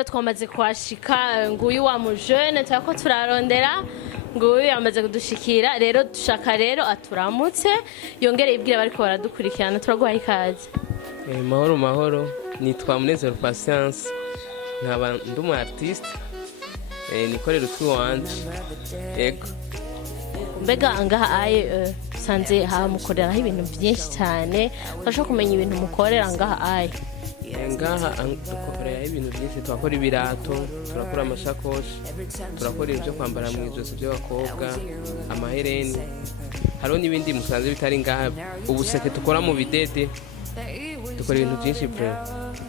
rero twamaze kwashika nguyu wa mujene twako turarondera nguyu yamaze kudushikira rero dushaka rero aturamutse yongere ibwira bariko baradukurikirana turaguha ikaze. Mahoro nitwa Munezero Patience nkaba ndumu artiste nikorera utwi wanje yego. Mbega ngaha aye sanze mukorera ibintu byinshi cyane twashaka kumenya ibintu mukorera ngaha aye. Ngaha dukorera ibintu byinshi twakora ibirato turakora amashakoshi turakora ibyo kwambara mu ijosi by'abakobwa amahereni hariho n'ibindi musanze bitari ngaha ubuseke tukora mu bidede dukora ibintu byinshi pre.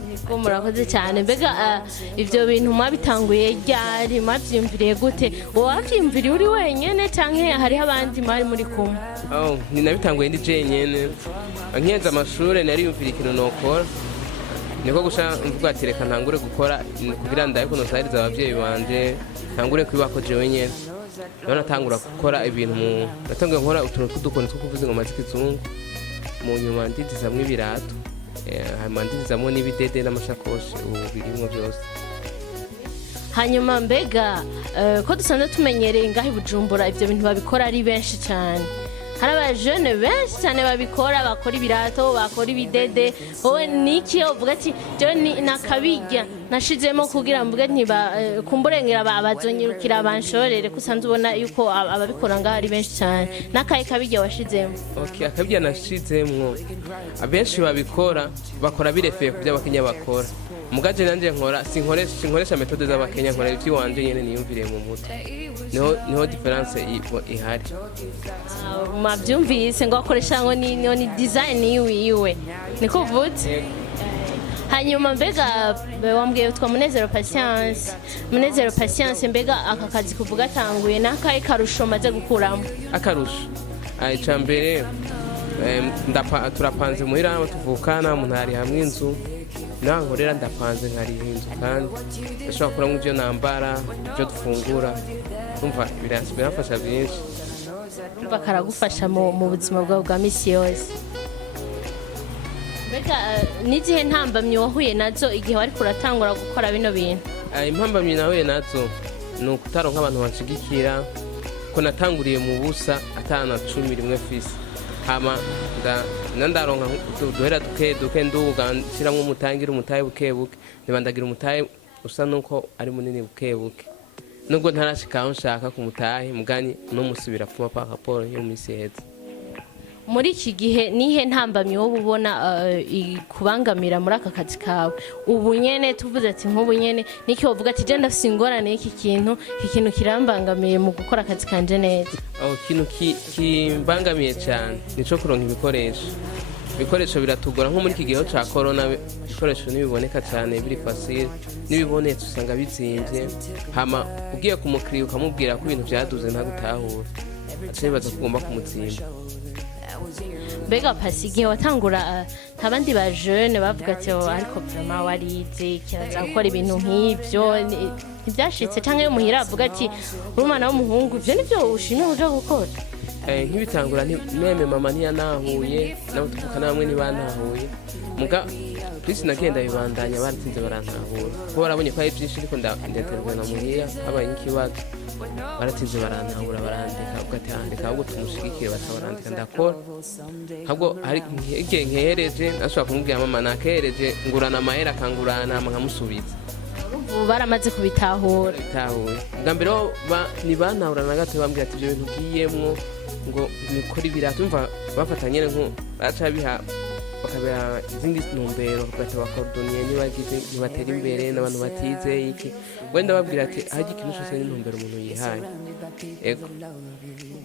Niko murakoze cyane mbega ivyo bintu mwabitanguye ryari mwavyumviriye gute wavyumviriye uri wenyene canke hari abandi mwari muri kumwe? Ni nabitanguye ndi jenyene nkeza amashure nari yumviriye ikintu nokora niko gusha mvuga ati reka ntangure gukora kugira ndaye kuno sahiriza abavyeyi banje ntangure kwibako jewe nyene none natangura gukora ibintu natanguye nkora utuntu tw'udukoni two kuvuza ingoma z'ikizungu mu nyuma ndizamwe ibirato mandizamwe n'ibidede n'amashakoshi ubu birimwo byose. Hanyuma mbega ko dusanzwe tumenyereye ngaho i Bujumbura ivyo bintu babikora ari benshi cyane hari abajene benshi cyane babikora bakora ibirato bakora ibidede wowe niki uvuga ati jewe nakabijya nashizemo kugira mvuge nti kumburengera bazonyirukira banshorere kusanze ubona yuko ababikora ngaho ari benshi cyane nakaye kabijya washizemo? Akabijya nashizemwo abenshi babikora bakora birefeye kubyo abakenya bakora mugaje nanje nkora sinkoresha metode z'abakenya nkora ivyo wanje nyene niyumviriye mu mutwe niho difference ihari. Mavyumvise ngo akoresha ngo ni design yiwe niko vuze. Hanyuma mbega wambwiye utwa Munezero Patience mbega aka kazi kuvuga atanguye nakaye karusho maze gukuramo? Akarusho icambere turapanze muhira tuvukana umuntu ari hamwe inzu nankorera ndapanze nkari inzu kandi ndashobora kuramwo ivyo nambara ivyo dufungura umva birafasha byinshi. Umva karagufasha mu buzima bwawe bwa misi yose. Mbega n'izihe ntambamyi wahuye nazo igihe wari kuratangura gukora bino bintu? Impambamyi nahuye nazo ni ukutaronka abantu banshigikira ko natanguriye mu busa atana 10 rimwe fisi hama ndaronka duhera duke nduga nshiramwe umutahe bukebuke nibandagira umutahe usa nuko ari munini bukebuke nubwo ntarashika aho nshaka ku mutahe mugani no musubira kuma pa rapport yo misi heza. Muri iki gihe nihe ntambamye wowe ubona kubangamira muri aka kazi kawe ubu nyene tuvuze ati nk'ubu nyene niki wovuga ati je ndafise ingorane iki kintu kirambangamiye mu gukora akazi kanje neza? Ikintu kimbangamiye cyane nico kuronka ibikoresho biratugora nko muri iki gihe ca corona ibikoresho nibiboneka cyane biri facile nibibonetse usanga bizimvye hama ugiye kumukiriya ukamubwira ko ibintu byaduze ntagutahura acibaza kugomba kumutsimba. Mbega pasi igihe watangura ntabandi ba jeune bavuga ati ariko vraiment warize kiraza gukora ibintu nk'ivyo ntibyashitse canke muhira avuga ati urumana w'umuhungu ivyo nivyo ushimye uje gukora? Nkibitangura meme mama ntiyanahuye nabo tuvukana bamwe ntibanahuye muga Chris nagenda bibandanya baratsinze barantahura ko barabonye ko ari byinshi ariko ndaterwa na muhira habaye ikibazo baratsinze barantahura barandika ugatandika ahubwo tumushigikire batabarandika ndakora ahubwo hari igihe nkehereje nashobora kumubwira mama nakehereje ngurana amahera akangurana nkamusubiza ubu baramaze kubitahura bwa mbere ntibantahura na gato bambwira ati ibyo bintu ugiyemwo ngo nikora ibirato umva bafatanye nko baca biha bakabera izindi ntumbero bagata bakordoniye nibatera imbere n'abantu batize iki wenda babwira ati haje ikintu cyose n'intumbero umuntu yihaye. Ego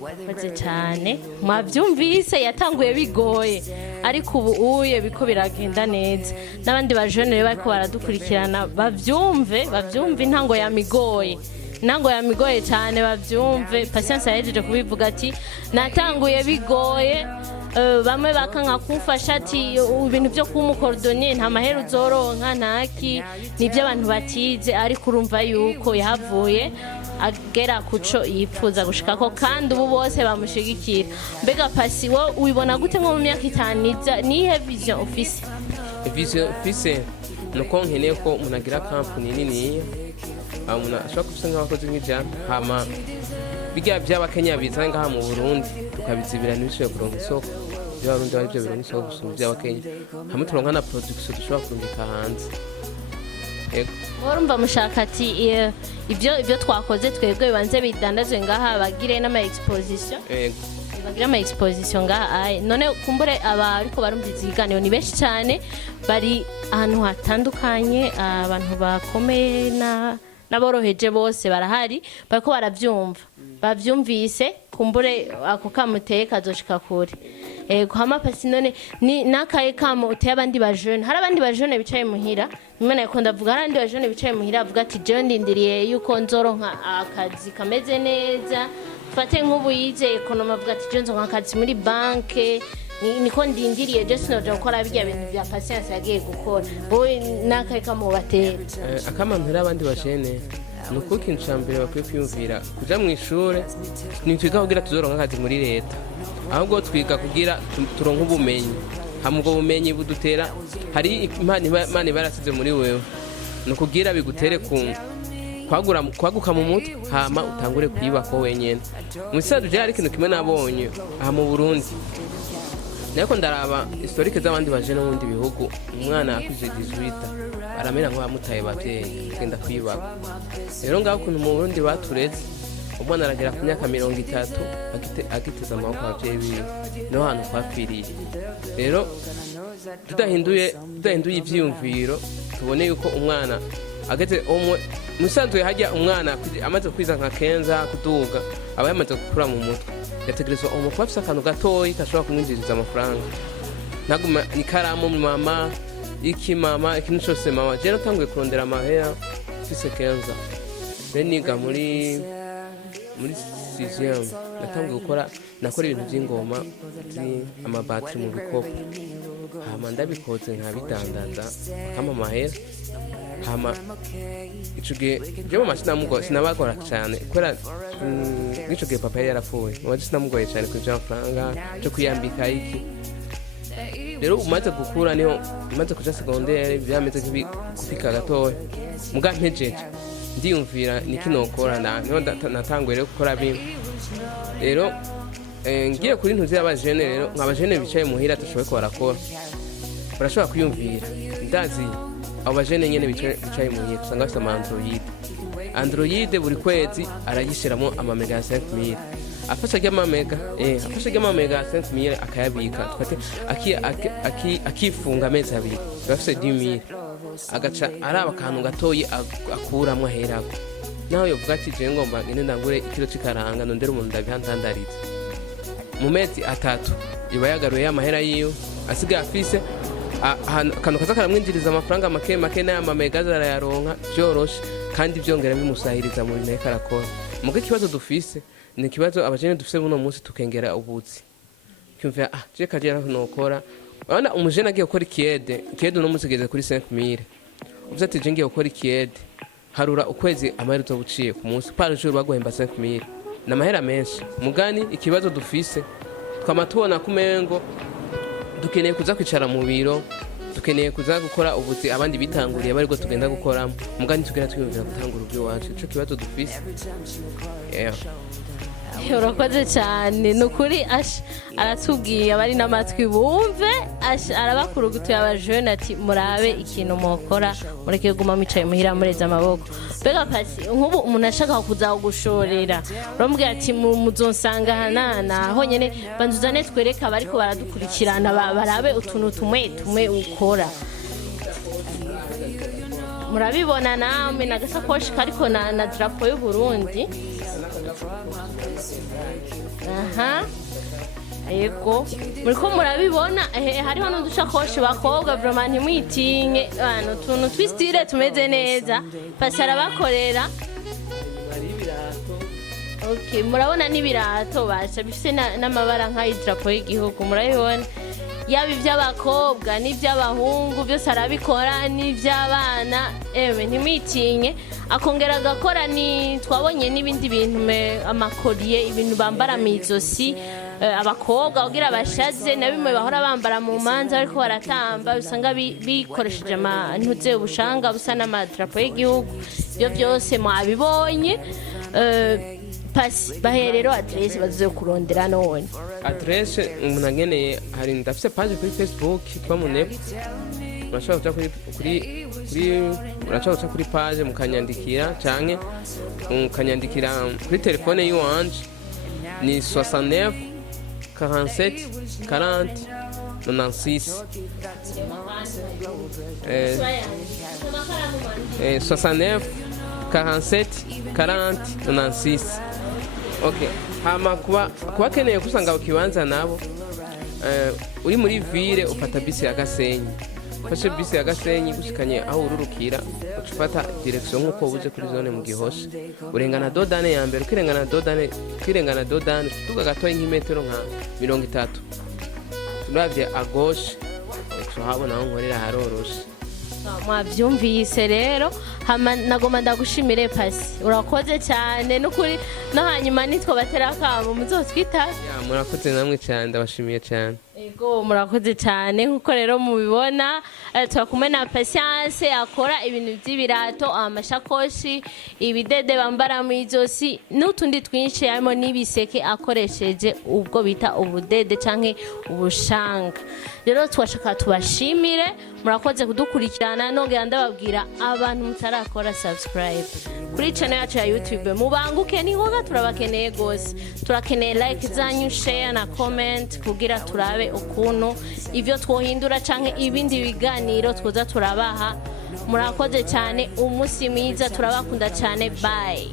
baze cyane mwavyumvise yatanguye bigoye ariko ubu uye biko biragenda neza n'abandi bajene bariko baradukurikirana bavyumve intango yamigoye cyane bavyumve. Patience yahejeje kubivuga ati natanguye bigoye bamwe bakanka kumfasha ati ibintu byo kumukordoniye nta mahera uzoronka ntaki nibyo abantu batize ariko urumva yuko yahavuye agera kuco yipfuza gushikako kandi ubu bose bamushigikira. Mbega pasi wo ubibona gute nko mu myaka 5 nihe vision office? Vision office nuko nkeneye ko umuntu agira kampani niniya umuntu ashobora kuba nk'abakozi nk'ijana hama bijya by'abakenya bizana ngaha mu Burundi tukabizibira n'ibishoboye kuronka isoko by'abarundi bari byo bironka isoko gusumba by'abakenya hamwe turonka na production dushobora kurungika hanze. Urumva mushaka ati ibyo twakoze twebwe bibanze bidandazwe ngaha bagire n'ama exposition bagira ama exposition ngaha none kumbure ariko barumviza ikiganiro ni benshi cyane bari ahantu hatandukanye abantu bakomeye n'aboroheje bose barahari bariko baravyumva bavyumvise kumbure ako kamuteye kazoshika kure kuhama pasi none ni nakaye kamo uteye abandi ba jeune hari abandi ba jeune bicaye muhira imana yako ndavuga hari abandi ba jeune bicaye muhira avuga ati je ndindiriye yuko nzoronka akazi kameze neza fate nk'ubu yize economy avuga ati je nzoronka akazi muri banke niko ndindiriye je sinoje gukora bijya bintu bya patience yagiye gukora boy nakaye kamo bateye akampera abandi ba jeune nuko kinshambere bakwiye kwiyumvira kuja mu ishure nitwiga kugira tuzoronka akazi muri leta ahubwo twiga kugira turonka ubumenyi hamwe ubumenyi budutera hari imana barasize muri wewe nukugira bigutere kwaguka mu mutwe hama utangure kwibako wenyene musaza je ari kintu kimwe nabonye aha mu Burundi nako ndaraba historique z'abandi baje no mu bihugu umwana akuje 18 aramera nko bamutaye bavyeyi kugenda kwibaka rero ngaho kuntu mu Burundi batureze umwana aragera ku myaka 30 agiteza amaboko abavyeyi biwe no hantu kwapfiriye rero tudahinduye ivyiyumviro tubone yuko umwana ageze musanzwe hajya umwana amaze kwiza nka kenza kuduga aba yamaze gukura mu mutwe yategerezwa umukobwa afise akantu gatoyi kashobora kumwinjiriza amafaranga ntaguma ikaramu mama ikintu cyose mama je natanguye kurondera amahera mfise kenza niga muri 6e natanguye nakora ibintu by'ingoma amabatiri mu bikopo hama ndabikoze nkabidandaza kama mahera hama icuge je mu mashinamugo sinabagora cyane kubera n'icuge papa yari yarapfuye mu mashinamugoye cyane kuri amafaranga cyo kuyambika iki rero umaze gukura niho umaze kuja secondaire byameze nk'ibikufika gatoya muga mpejeje ndiyumvira nikinokora niho natanguye gukora bimwe rero ngiye kuri ntuzi y'abajene rero nk'abajene bicaye muhira tushoboye ko barakora barashobora kwiyumvira ndazi abo bajene nyene bicaye muhira usanga bafite ama android buri kwezi arayishiramo ama mega 5000 afasha ry'amamega ry'amamega 5000 akayabika twate akifunga amezi abiri bafite 10000 agaca araba akantu gatoyi akuramwe aherako naho yovuga ati je ngomba ngene ndangure ikiro cikaranga ndondera umuntu ndabihandandariza mu mezi 3 iba yagaruye amahera yiyo asigaye afise akantu kaza karamwinjiriza amafaranga make n'amamega arayaronka byoroshe kandi byongera bimusahiriza mu bintu karakora muge kibazo dufise ni kibazo abajene dufise buno munsi tukengera ubuzi cyumva je kagera nokora abana umujene agiye gukora ikiyede no musigeze kuri 5000 uvati je ngiye gukora ikiyede harura ukwezi amaherezo buciye ku munsi par jour baguhemba 5000 n'amahera menshi mugani ikibazo dufise twamatubona kumengo dukeneye kuza kwicara mu biro dukeneye kuza gukora ubuzi abandi bitanguriye bari go tugenda gukora mugani tugenda twiyumvira gutangura ubyo wacu ico kibazo dufise urakoze cyane nukuri aratubwiye abari n'amatwi bumve arabakurugutuye abajene ati murabe ikintu mukora mureke guma micaye muhira mureza amaboko bega pasi nk'ubu umuntu ashaka kuza gushorera urambwira ati muzonsanga hanana ho nyene banzuzane twereka bariko baradukurikirana barabe utuntu tumwe ukora murabibona namwe nagasakoshi kariko na drapo y'u Burundi ego muriko murabibona hariho n'udushakoshi bakobwa vraiment ntimwitinye utuntu twistire tumeze neza pasi arabakorera okay murabona n'ibirato basha bifise n'amabara nk'ay'idrapo y'igihugu murabibona yaba iby'abakobwa n'iby'abahungu byose arabikora n'iby'abana ntimwitinye akongera agakora ni twabonye n'ibindi bintu amakoriye ibintu bambara mu izosi abakobwa kugira bashaze na bimwe bahora bambara mu manza ariko baratamba usanga bikoresheje amantuze ubushanga busa n'amadrapo y'igihugu ibyo byose mwabibonye pasi baherero adresse bazoze kurondera none adresse umuntu ageneye hari ndafise page kuri Facebook kwa munepo urashobora guca kuri page mukanyandikira canke mukanyandikira kuri telefone yiwanje ni 69 47 40 96 69 47 40 96. Okay, hama kuba keneye kusanga ukibanza nabo uri muri ville ufata bisi ya Gasenyi fashe bisi ya Gasenyi gushikanye aho ururukira ucufata direction nkuko buze kuri zone mu Gihosha urengana dodane ya mbere ukirengana dodane tuga gatoye nk'imetero nka 30 turavye a gauche tuhabona aho nkorera haroroshe mwavyumvise rero nagoma ndagushimire pasi urakoze cyane n'ukuri no hanyuma nitwo batera kabo muzotwita murakoze namwe cyane ndabashimiye cyane ego murakoze cyane nkuko rero mubibona turakumwe na Patience akora ibintu by'ibirato amashakoshi ibidede bambara mu izosi n'utundi twinshi harimo n'ibiseke akoresheje ubwo bita ubudede canke ubushanga rero twashaka tubashimire murakoze kudukurikirana nongera ndababwira abantu mutarakora subscribe kuri channel yacu ya YouTube mubanguke ni ngoga turabakeneye gose turakeneye like zanyu share na comment kugira turabe ukuntu ivyo twohindura canke ibindi biganiro twoza turabaha murakoze cyane umunsi mwiza turabakunda cyane bye